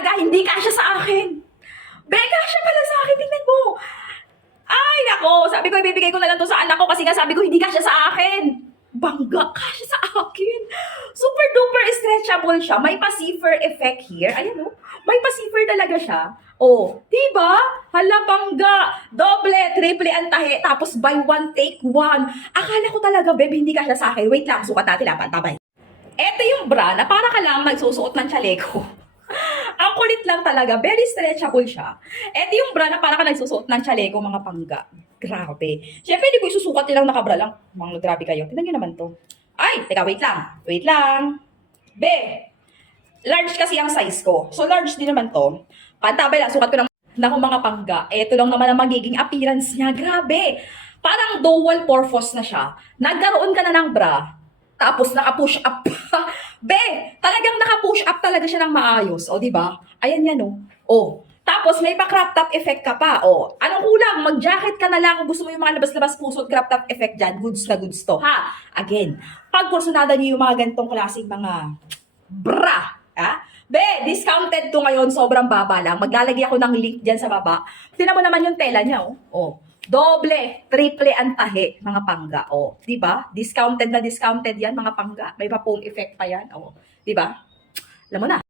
talaga, hindi kasya sa akin. Be, kasya pala sa akin, tingnan mo. Ay, nako, sabi ko, ibibigay ko na lang to sa anak ko kasi nga sabi ko, hindi kasya sa akin. Bangga, kasya sa akin. Super duper stretchable siya. May pa-zipper effect here. Ayan o, may pa-zipper talaga siya. Oh, diba? Hala, bangga. Doble, triple ang tahi. Tapos buy one, take one. Akala ko talaga, babe, hindi kasya sa akin. Wait lang, sukat natin, pantabay. Ito yung bra na para ka lang nagsusuot ng chaleco. Ang kulit lang talaga. Very stretchable siya. Ito yung bra na para ka nagsusuot ng chaleco, mga pangga. Grabe. Siyempre, hindi ko isusukat nilang nakabra lang. Mga grabe kayo. Tignan nyo naman to. Ay, teka, wait lang. Wait lang. Be, large kasi ang size ko. So, large din naman to. Pantabay lang, sukat ko ng mga pangga. Ito lang naman ang magiging appearance niya. Grabe. Parang dual purpose na siya. Nagkaroon ka na ng bra. Tapos naka-push up. Be, talagang naka-push up talaga siya ng maayos. O, di ba? Ayan yan, o. O. Tapos may pa-crop top effect ka pa. O, anong kulang? Mag-jacket ka na lang kung gusto mo yung mga labas-labas puso at crop top effect dyan. Goods na goods to, ha? Again, pag kursunada niyo yung mga ganitong klaseng mga bra, ha? Be, discounted to ngayon. Sobrang baba lang. Maglalagay ako ng link dyan sa baba. Tingnan mo naman yung tela niya, o. O. Doble, triple ang tahi, mga pangga. O, di ba? Discounted na discounted yan, mga pangga. May pa-foam effect pa yan. O, di ba? Alam mo na.